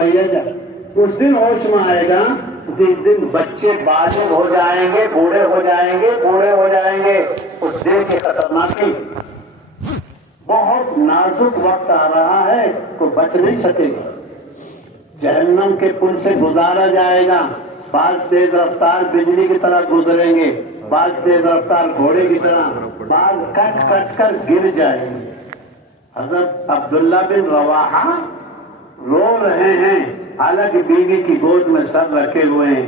اس دن ہوش میں آئے گا جس دن بچے بالغ ہو جائیں گے، بوڑھے ہو جائیں گے، بوڑھے ہو جائیں گے. اس دن کی خطرناکی بہت نازک وقت آ رہا ہے، کوئی بچ نہیں سکے گا. جہنم کے پل سے گزارا جائے گا. بعض تیز رفتار بجلی کی طرح گزریں گے، بعض تیز رفتار گھوڑے کی طرح، بعض کٹ کٹ کر گر جائیں گے. حضرت عبداللہ بن رواحہ رو رہے ہیں، حالانکہ بیوی کی گود میں سر رکھے ہوئے ہیں.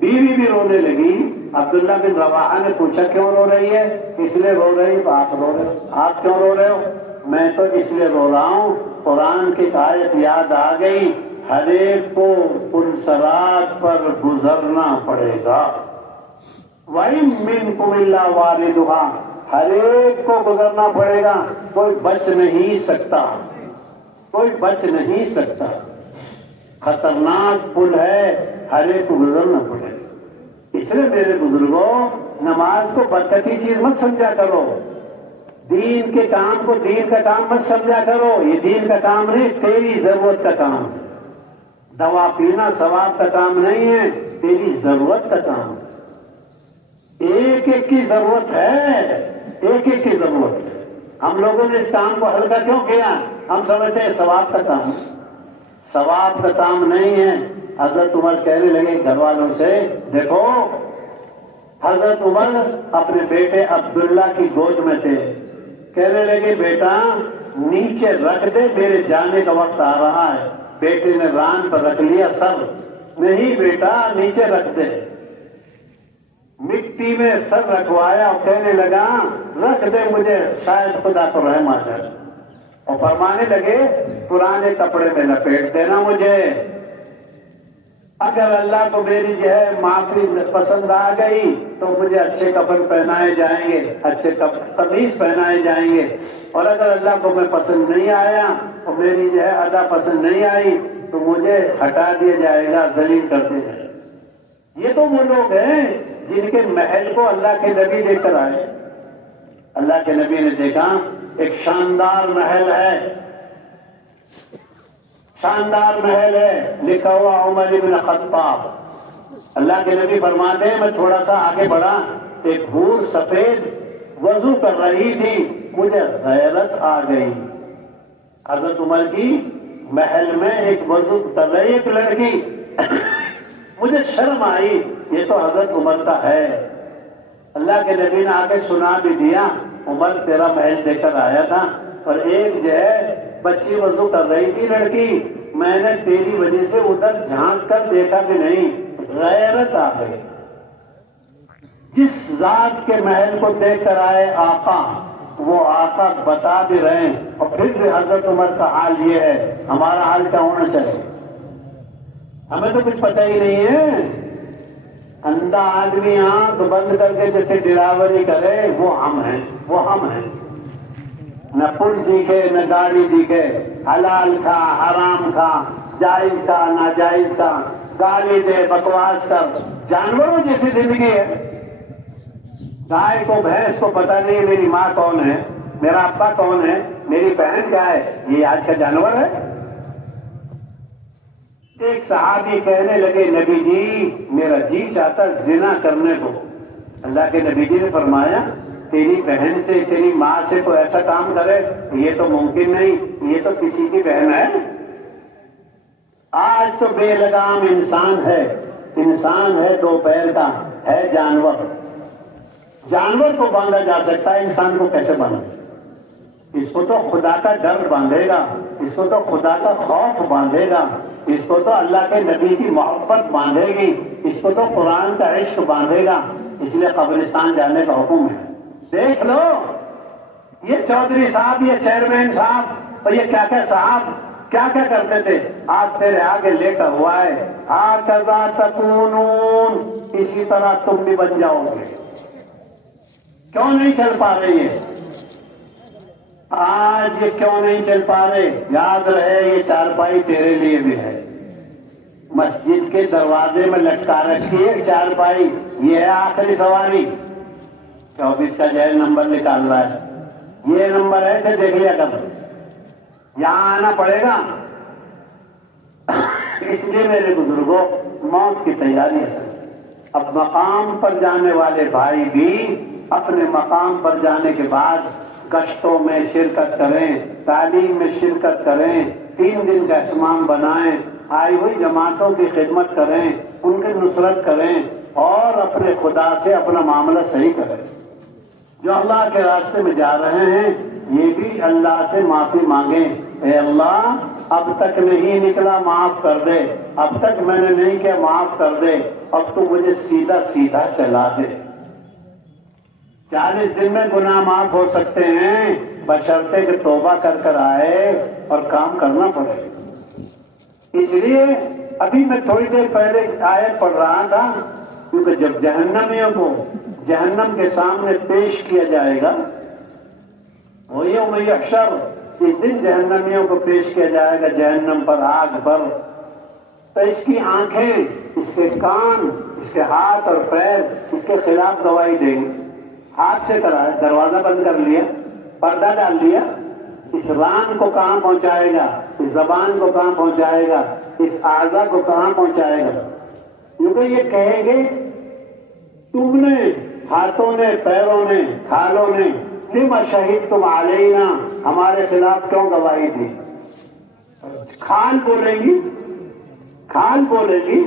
بیوی بھی رونے لگی. عبداللہ بن رواحہ نے پوچھا کیوں رو رہی ہے؟ اس لیے رو رہی. تو آپ رو رہے ہو. آپ کیوں رو رہے ہو؟ میں تو اس لیے رو رہا ہوں، قرآن کی آیت یاد آ گئی، ہر ایک کو پلسرات پر گزرنا پڑے گا. وَإِن مِّنكُمْ إِلَّا وَارِدُهَا، ہر ایک کو گزرنا پڑے گا، کوئی بچ نہیں سکتا، کوئی بچ نہیں سکتا. خطرناک پل ہے، ہر ایک کو گزرنا پڑے گا. اس لیے میرے بزرگوں، نماز کو برکتی چیز مت سمجھا کرو، دین کے کام کو دین کا کام مت سمجھا کرو. یہ دین کا کام نہیں، تیری ضرورت کا کام ہے. دوا پینا ثواب کا کام نہیں ہے، تیری ضرورت کا کام ہے. ایک ایک کی ضرورت ہے، ایک ایک کی ضرورت ہے. ہم لوگوں نے اس کام کو ہلکا کیوں کیا؟ ہم سمجھتے ہیں ثواب کا کام، ثواب کا کام نہیں ہے. حضرت عمر کہنے لگے گھر والوں سے، دیکھو حضرت عمر اپنے بیٹے عبداللہ کی گود میں تھے. کہنے لگے بیٹا نیچے رکھ دے، میرے جانے کا وقت آ رہا ہے. بیٹے نے ران پر رکھ لیا سر. نہیں بیٹا نیچے رکھ دے. مٹی میں سر رکھوایا اور کہنے لگا رکھ دے مجھے، شاید خدا کو رحم آ جائے. اور فرمانے لگے پرانے کپڑے میں لپیٹ دینا مجھے. اگر اللہ کو میری جو ہے معافی پسند آ گئی تو مجھے اچھے کپڑے پہنائے جائیں گے، اچھے قمیص پہنائے جائیں گے. اور اگر اللہ کو میں پسند نہیں آیا اور میری جو ہے ادا پسند نہیں آئی تو مجھے ہٹا دیا جائے گا، ذلیل کر دیا جائے گا. یہ تو وہ لوگ ہیں جن کے محل کو اللہ کے نبی دیکھ کر آئے. اللہ کے نبی نے دیکھا ایک شاندار محل ہے، شاندار محل ہے، لکھا ہوا عمر بن خطاب. اللہ کے نبی فرماتے ہیں میں تھوڑا سا آگے بڑھا، ایک حور سفید وضو کر رہی تھی، مجھے غیرت آ گئی. حضرت عمر کی محل میں ایک وضو کر رہی ایک لڑکی، مجھے شرم آئی، یہ تو حضرت عمر کا ہے. اللہ کے نبی نے آگے سنا بھی دیا، عمر تیرا محل دیکھ کر آیا تھا اور ایک جو ہے بچی وضو کر رہی تھی لڑکی، میں نے تیری وجہ سے ادھر جھانک کر دیکھا بھی نہیں، غیرت آ گئی. جس ذات کے محل کو دیکھ کر آئے آقا، وہ آقا بتا بھی رہے ہیں. اور پھر بھی حضرت عمر کا حال یہ ہے، ہمارا حال کیا ہونا چاہیے؟ ہمیں تو کچھ پتہ ہی نہیں ہے. اندھا آدمی آنکھ بند کر کے جیسے ڈراوری کرے، وہ ہم ہیں، وہ ہم ہیں. نہ پل دکھے نہ گاڑی دکھے، حلال کھا حرام کھا، جائز کھا ناجائز کھا، گالی دے بکواس کر. جانوروں جیسی زندگی ہے. گائے کو بھینس کو پتہ نہیں میری ماں کون ہے، میرا ابا کون ہے، میری بہن کیا ہے. یہ آج کا جانور ہے. ایک صحابی کہنے لگے نبی جی میرا جی چاہتا زنا کرنے کو. اللہ کے نبی جی نے فرمایا تیری بہن سے تیری ماں سے کوئی ایسا کام کرے، یہ تو ممکن نہیں، یہ تو کسی کی بہن ہے. آج تو بے لگام انسان ہے، انسان ہے دو پیر کا، ہے جانور. جانور کو باندھا جا سکتا ہے، انسان کو کیسے باندھا؟ اس کو تو خدا کا ڈر باندھے گا، اس کو تو خدا کا خوف باندھے گا، اس کو تو اللہ کے نبی کی محبت باندھے گی، اس کو تو قرآن کا عشق باندھے گا. اس لیے قبرستان جانے کا حکم ہے. دیکھ لو یہ چودھری صاحب، یہ چیئرمین صاحب اور یہ کیا کیا صاحب کیا کیا کرتے تھے. آج تیرے آگے لے کر ہوا ہے، ہکذا تکونون، اسی طرح تم بھی بن جاؤ گے. کیوں نہیں چل پا رہی ہے آج؟ یہ کیوں نہیں چل پا رہے؟ یاد رہے یہ چارپائی تیرے لیے بھی ہے. مسجد کے دروازے میں لٹکا رکھی ہے چارپائی، یہ ہے آخری سواری. 24 کا جو ہے نمبر نکال رہا ہے، یہ نمبر ہے کہ دیکھ لیا کب. یہاں آنا پڑے گا. اس لیے میرے بزرگوں موت کی تیاری ہے. اب مقام پر جانے والے بھائی بھی اپنے مقام پر جانے کے بعد گشتوں میں شرکت کریں، تعلیم میں شرکت کریں، 3 دن کا اہتمام بنائیں، آئی ہوئی جماعتوں کی خدمت کریں، ان کی نصرت کریں اور اپنے خدا سے اپنا معاملہ صحیح کریں. جو اللہ کے راستے میں جا رہے ہیں یہ بھی اللہ سے معافی مانگیں. اے اللہ اب تک نہیں نکلا معاف کر دے، اب تک میں نے نہیں کیا معاف کر دے، اب تو مجھے سیدھا سیدھا چلا دے. 40 دن میں گناہ معاف ہو سکتے ہیں بشرطے کہ توبہ کر آئے اور کام کرنا پڑے. اس لیے ابھی میں تھوڑی دیر پہلے آیت پڑھ رہا تھا، کیونکہ جب جہنمیوں کو جہنم کے سامنے پیش کیا جائے گا، وہ یوم یحشر، اس دن جہنمیوں کو پیش کیا جائے گا جہنم پر، آگ پر، تو اس کی آنکھیں، اس کے کان، اس کے ہاتھ اور پیر اس کے خلاف گواہی دیں گے. ہاتھ سے کرایا، دروازہ بند کر لیا، پردہ ڈال دیا، اس ران کو کہاں پہنچائے گا، اس زبان کو کہاں پہنچائے گا، اس اعضاء کو کہاں پہنچائے گا. کیونکہ یہ کہیں گے تم نے، ہاتھوں نے، پیروں نے، کھالوں نے، لم شہدتم علینا، ہمارے خلاف کیوں گواہی دی. کھال بولے گی، کھال بولے گی.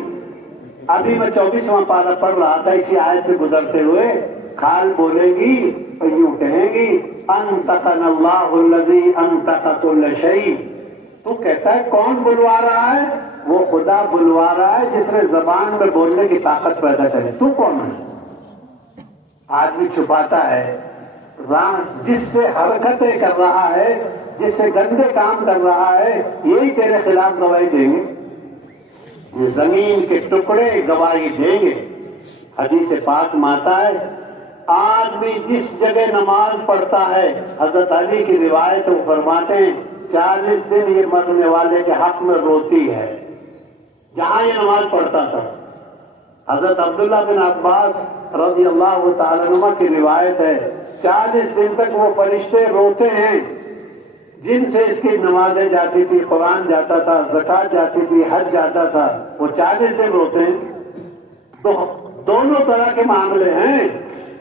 ابھی میں 24واں پارہ پڑھ رہا تھا اسی آیت سے گزرتے ہوئے. کھال بولے گی اور یوں کہیں گی انطقنا اللہ الذی انطق کل شیء. تو کہتا ہے کون بلوا رہا ہے؟ وہ خدا بلوا رہا ہے جس نے زبان میں بولنے کی طاقت پیدا کرے. تو کون ہے؟ آدمی چھپاتا ہے، جس سے حرکتیں کر رہا ہے، جس سے گندے کام کر رہا ہے، یہی تیرے خلاف گواہی دیں گے. یہ زمین کے ٹکڑے گواہی دیں گے. حدیث پاک میں آتا ہے آدمی جس جگہ نماز پڑھتا ہے، حضرت علی کی روایت وہ فرماتے ہیں 40 دن یہ مرنے والے کے حق میں روتی ہے. جہاں یہ نماز پڑھتا تھا. حضرت عبداللہ بن عباس رضی اللہ تعالیٰ عنہ کی روایت ہے 40 دن تک وہ فرشتے روتے ہیں جن سے اس کی نمازیں جاتی تھی، قرآن جاتا تھا، زکوٰۃ جاتی تھی، حج جاتا تھا. وہ 40 دن روتے ہیں. تو دونوں طرح کے معاملے ہیں.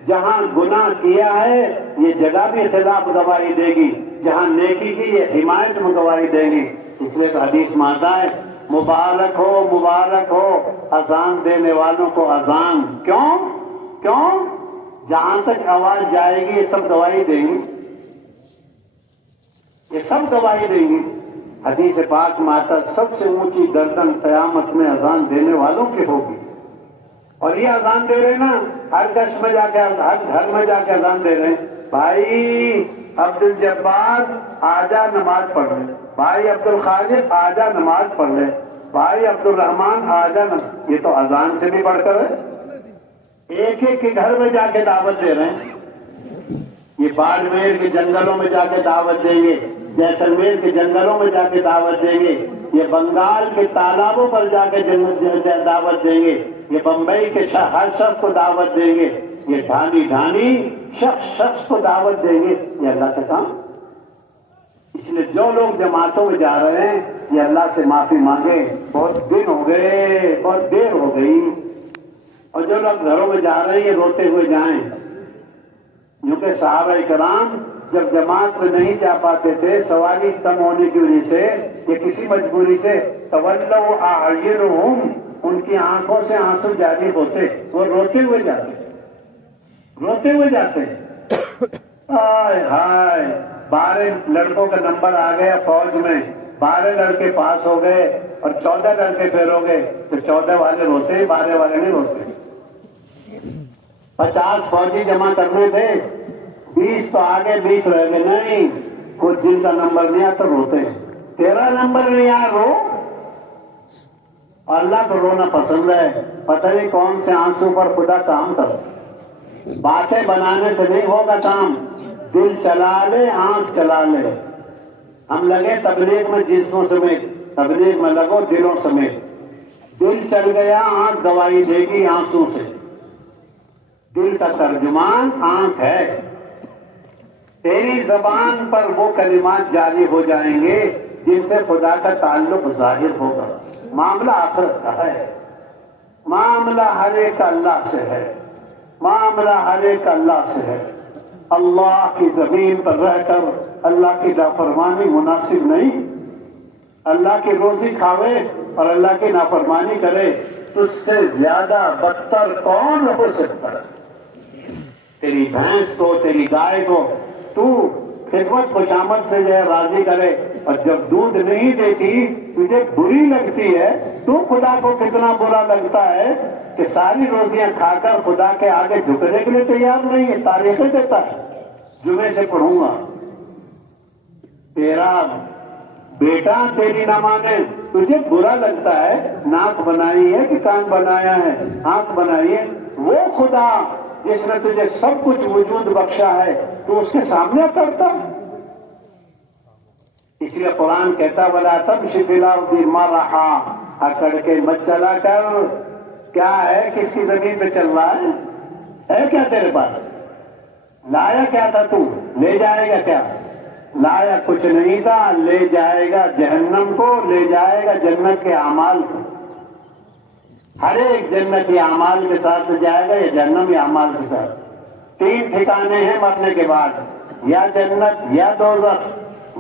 جہاں گناہ کیا ہے یہ جگہ بھی خلاف گواہی دے گی، جہاں نیکی کی یہ حمایت میں گواہی دے گی. اس لیے حدیث میں آتا ہے مبارک ہو، مبارک ہو اذان دینے والوں کو اذان. کیوں؟ جہاں تک آواز جائے گی یہ سب گواہی دیں گی، یہ سب گواہی دیں گی. حدیث پاک میں آتا ہے سب سے اونچی گردن قیامت میں اذان دینے والوں کی ہوگی. اور یہ اذان دے رہے نا، ہر گش میں جا کے، ہر گھر میں جا کے اذان دے رہے ہیں. بھائی عبد الجبار آجا نماز پڑھ لے، بھائی عبد الخالق آجا نماز پڑھ لے، بھائی عبد الرحمان آجا. یہ تو اذان سے بھی بڑھ کر ہے. ایک ایک کے گھر میں جا کے دعوت دے رہے ہیں. یہ باڑمیر کے جنگلوں میں جا کے دعوت دیں گے، جیسلمیر کے جنگلوں میں جا کے دعوت دیں گے، یہ بنگال کے تالابوں پر جا کے دعوت دیں گے، یہ بمبئی کے ہر شخص کو دعوت دیں گے، یہ ڈھانی شخص کو دعوت دیں گے. یہ اللہ کا کام. اس لیے جو لوگ جماعتوں میں جا رہے ہیں یہ اللہ سے معافی مانگے. بہت دن ہو گئے، بہت دیر ہو گئی. اور جو لوگ گھروں میں جا رہے ہیں یہ روتے ہوئے جائیں. کیونکہ صحابہ کرام جب جماعت میں نہیں جا پاتے تھے سواری کم ہونے کی وجہ سے یا کسی مجبوری سے، تولوا اعینہم، ان کی آنکھوں سے آنسو جاری ہوتے، وہ روتے ہوئے جاتے. ہائے ہائے 12 لڑکوں کا نمبر آ گیا فوج میں، 12 لڑکے پاس ہو گئے اور 14 لڑکے فیل ہو گئے. تو 14 والے روتے ہیں، 12 والے نہیں روتے. 50 فوجی جمع کرنے تھے، 20 تو آگے 20 رہ گئے. نہیں، کچھ جن کا نمبر نہیں آتا روتے ہیں. 13 نمبر نہیں آیا رو. اللہ کو رونا پسند ہے. پتہ نہیں کون سے آنسو پر خدا کام کرے. باتیں بنانے سے نہیں ہوگا کام. دل چلا لے، آنکھ چلا لے. ہم لگے تبلیغ میں جسموں سمیت، تبلیغ میں لگو دلوں سمیت. دل چل گیا آنکھ گواہی دے گی آنسو سے. دل کا ترجمان آنکھ ہے. تیری زبان پر وہ کلمات جاری ہو جائیں گے جن سے خدا کا تعلق ظاہر ہوگا. معاملہ آخرت کا ہے، معاملہ ہر ایک اللہ سے ہے، معاملہ ہر ایک اللہ سے ہے۔ اللہ کی زمین پر رہ کر اللہ کی نافرمانی مناسب نہیں۔ اللہ کی روزی کھاوے اور اللہ کی نافرمانی کرے تو اس سے زیادہ بدتر کون ہو سکتا ہے؟ تیری بھینس کو، تیری گائے کو تو خدمت خوشامد سے جو ہے راضی کرے، اور جب دودھ نہیں دیتی تجھے بری لگتی ہے، تو خدا کو کتنا برا لگتا ہے کہ ساری روزیاں کھا کر خدا کے آگے جھکنے کے لیے تیار نہیں ہے۔ تاریخیں دیتا ہے، جمعے سے پڑھوں گا، تیرا بیٹا تیری نہ مانے، تجھے برا لگتا ہے، ناک بنائی ہے کہ کان بنایا ہے، آنکھ بنائی ہے، وہ خدا جس نے تجھے سب کچھ وجود بخشا ہے تو اس کے سامنے کرتا۔ اس لیے قرآن کہتا وَلَا تَمْشِ فِي الْأَرْضِ مَرَحًا، اکڑ کے مت چلا کر۔ کیا ہے؟ کس کی زمین پہ چل رہا ہے کیا تیرے پاس؟ لایا کیا تھا تو؟ لے جائے گا کیا؟ لایا کچھ نہیں تھا، لے جائے گا جہنم کو، لے جائے گا جنت کے اعمال کو۔ ہر ایک جنت یا اعمال کے ساتھ جائے گا یا جہنم یا اعمال کے ساتھ۔ 3 ٹھکانے ہیں مرنے کے بعد، یا جنت یا دوزخ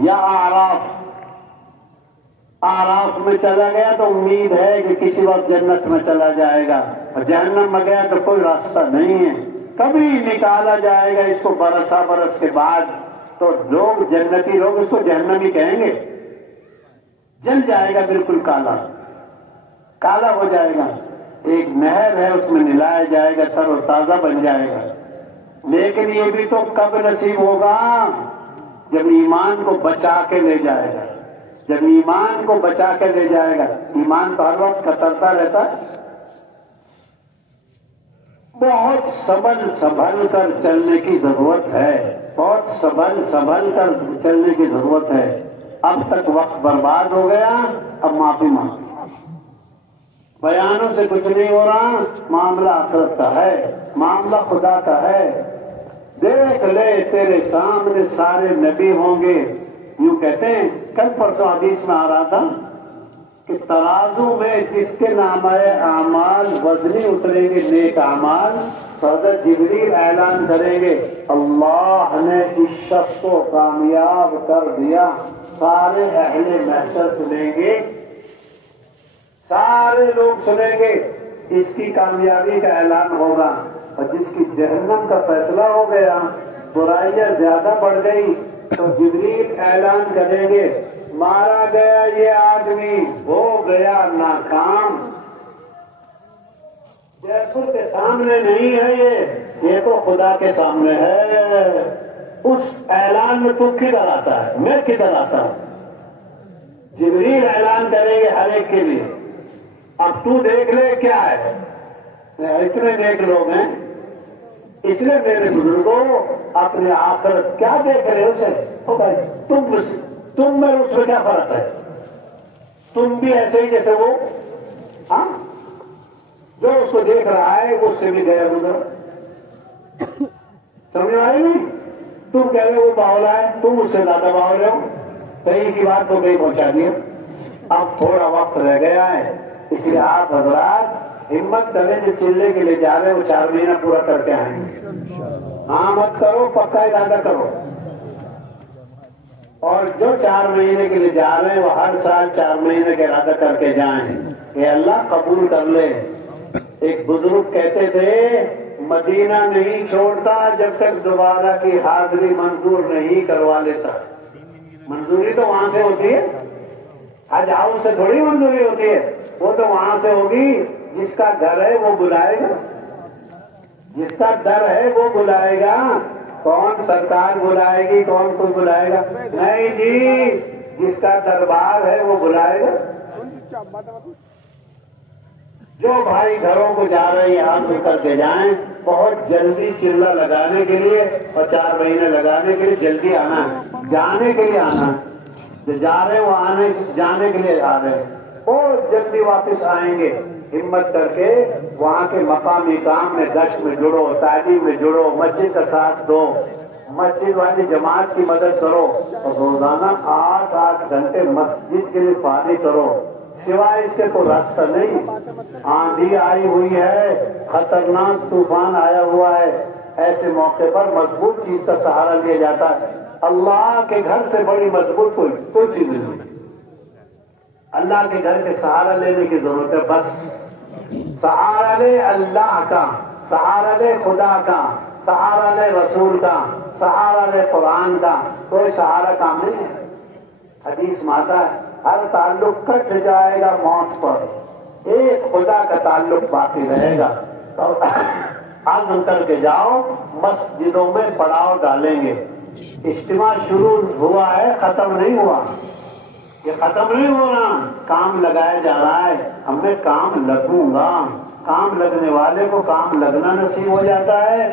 یا اعراف۔ اعراف میں چلا گیا تو امید ہے کہ کسی وقت جنت میں چلا جائے گا، اور جہنم میں گیا تو کوئی راستہ نہیں ہے، کبھی نکالا جائے گا اس کو برسا برس کے بعد، تو لوگ جنتی لوگ اس کو جہنمی کہیں گے۔ جل جائے گا، بالکل کالا کالا ہو جائے گا، ایک نہر ہے اس میں نلایا جائے گا، تر و تازہ بن جائے گا۔ لیکن یہ بھی تو کب نصیب ہوگا؟ جب ایمان کو بچا کے لے جائے گا، جب ایمان کو بچا کے لے جائے گا۔ ایمان تو ہر وقت کترتا رہتا ہے۔ بہت سنبھل کر چلنے کی ضرورت ہے، بہت سنبھل کر چلنے کی ضرورت ہے۔ اب تک وقت برباد ہو گیا، اب معافی مانگی۔ بیانوں سے کچھ نہیں ہو رہا، معاملہ آخرت کا ہے، معاملہ خدا کا ہے۔ دیکھ لے تیرے سامنے سارے نبی ہوں گے۔ یوں کہتے ہیں، کل پرسوں حدیث میں آ رہا تھا کہ ترازو میں جس کے نامہ اعمال وزنی اتریں گے نیک اعمال، حضرت جبریل اعلان کریں گے اللہ نے اس شخص کو کامیاب کر دیا۔ سارے اہل محشر سنیں گے، سارے لوگ سنیں گے، اس کی کامیابی کا اعلان ہوگا۔ اور جس کی جہنم کا فیصلہ ہو گیا، برائیاں زیادہ بڑھ گئی، تو جبریل اعلان کریں گے مارا گیا یہ آدمی، ہو گیا ناکام۔ جیسر کے سامنے نہیں ہے یہ تو خدا کے سامنے ہے۔ اس اعلان میں تو کدھر آتا ہے، میں کدھر آتا ہوں؟ جبریل اعلان کریں گے ہر ایک کے لیے۔ اب تو دیکھ لے کیا ہے، اتنے نیک لوگ ہیں، اس لیے میرے بزرگوں اپنے آخرت کیا دیکھ رہے ہو اسے؟ بھائی تم میں اس میں کیا فرق ہے؟ تم بھی ایسے ہی جیسے وہ، ہاں جو اس کو دیکھ رہا ہے اس سے بھی گیا گزر، سمجھ آئی نہیں؟ تم کہہ رہے وہ باولا ہے، تم اس سے زیادہ باولے ہو، کہیں کی بات کو کہیں پہنچا دیا۔ اب تھوڑا وقت رہ گیا ہے، اس لیے آپ حضرات ہمت کریں، جو چلنے کے لیے جا رہے ہیں وہ 4 مہینہ پورا کر کے آئیں گے۔ ہاں مت کرو، پکا ارادہ کرو، اور جو 4 مہینے کے لیے جا رہے ہیں وہ ہر سال 4 مہینے کا ارادہ کر کے جائیں کہ اللہ قبول کر لے۔ ایک بزرگ کہتے تھے مدینہ نہیں چھوڑتا جب تک دوبارہ کی حاضری منظور نہیں کروا لیتا۔ منظوری تو وہاں سے ہوتی ہے، حج ہاؤس سے تھوڑی منظوری ہوتی ہے، وہ تو وہاں سے ہوگی جس کا گھر ہے وہ بلائے گا، جس کا در ہے وہ بلائے گا۔ کون سرکار بلائے گی، کون کوئی بلائے گا؟ نہیں جی، جس کا دربار ہے وہ بلائے گا۔ جو بھائی گھروں کو جا رہے ہیں ہاتھ کر کے جائیں، بہت جلدی چلا لگانے کے لیے اور 4 مہینے لگانے کے لیے جلدی آنا ہے، جانے کے لیے آنا ہے۔ جو جا رہے ہیں وہ جانے کے لیے آ رہے ہیں، بہت جلدی واپس آئیں گے۔ ہمت کر کے وہاں کے مقامی کام میں گشت میں جڑو، تعلیم میں جڑو، مسجد کا ساتھ دو، مسجد والی جماعت کی مدد کرو، اور روزانہ 8 گھنٹے مسجد کے لیے فارغ کرو۔ سوائے اس کے کوئی راستہ نہیں. آندھی آئی ہوئی ہے, خطرناک طوفان آیا ہوا ہے, ایسے موقع پر مضبوط چیز کا سہارا لیا جاتا ہے. اللہ کے گھر سے بڑی مضبوط کوئی چیز نہیں. اللہ کے گھر کے سہارا لینے کی ضرورت ہے. بس سہارا لے اللہ کا, سہارا لے خدا کا, سہارا لے رسول کا, سہارا لے قرآن کا. کوئی سہارا کام نہیں ہے. حدیث میں آتا ہے ہر تعلق کٹ جائے گا موت پر, ایک خدا کا تعلق باقی رہے گا. اور عزم کر کے جاؤ, مسجدوں میں پڑاؤ ڈالیں گے. اجتماع شروع ہوا ہے, ختم نہیں ہوا. یہ ختم نہیں ہو رہا, کام لگایا جا رہا ہے. ہم میں کام لگوں گا. کام لگنے والے کو کام لگنا نصیب ہو جاتا ہے,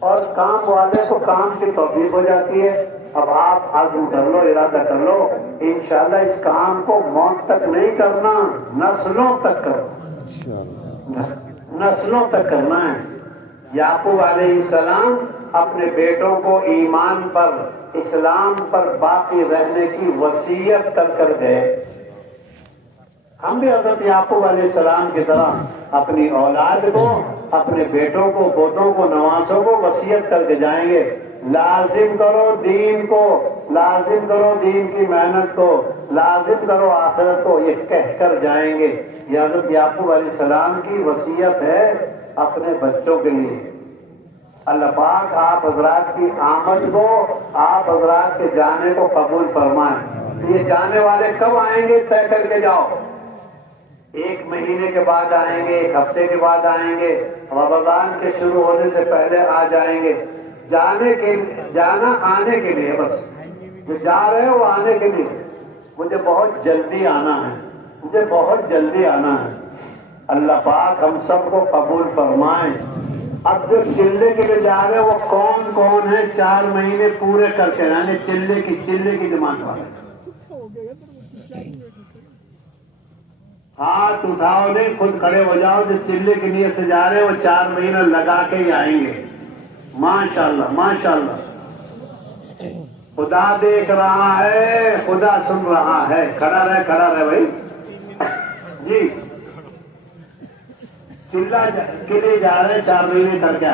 اور کام والے کو کام کی توفیق ہو جاتی ہے. اب آپ عزم کر لو, ارادہ کر لو, انشاءاللہ اس کام کو موت تک نہیں کرنا, نسلوں تک کرو, نسلوں تک کرنا ہے. یعقوب علیہ السلام اپنے بیٹوں کو ایمان پر, اسلام پر باقی رہنے کی وصیت کر گئے. ہم بھی حضرت یعقوب علیہ السلام کی طرح اپنی اولاد کو, اپنے بیٹوں کو, پوتوں کو, نواسوں کو وصیت کر کے جائیں گے. لازم کرو دین کو, لازم کرو دین کی محنت کو, لازم کرو آخرت کو, یہ کہہ کر جائیں گے. یہ حضرت یعقوب علیہ السلام کی وصیت ہے اپنے بچوں کے لیے. اللہ پاک آپ حضرات کی آمد کو, آپ حضرات کے جانے کو قبول فرمائیں. یہ جانے والے کب آئیں گے طے کر کے جاؤ. 1 مہینے کے بعد آئیں گے, 1 ہفتے کے بعد آئیں گے, رمضان کے شروع ہونے سے پہلے آ جائیں گے. جانا آنے کے لیے, بس جو جا رہے ہو وہ آنے کے لیے. مجھے بہت جلدی آنا ہے, مجھے بہت جلدی آنا ہے. اللہ پاک ہم سب کو قبول فرمائیں. اب جو چلے کے لیے جا رہے وہ کون کون ہے, 4 مہینے پورے کر کے یعنی چلے کی جماعت والے. ہاتھ اٹھاؤ نہیں, خود کھڑے ہو جاؤ. جو چلے کی نیت سے جا رہے وہ 4 مہینے لگا کے ہی آئیں گے. ماشاءاللہ ماشاءاللہ. خدا دیکھ رہا ہے, خدا سن رہا ہے. کھڑا رہے بھائی. جی چلہ کے لیے جا رہے 4 مہینے کر کے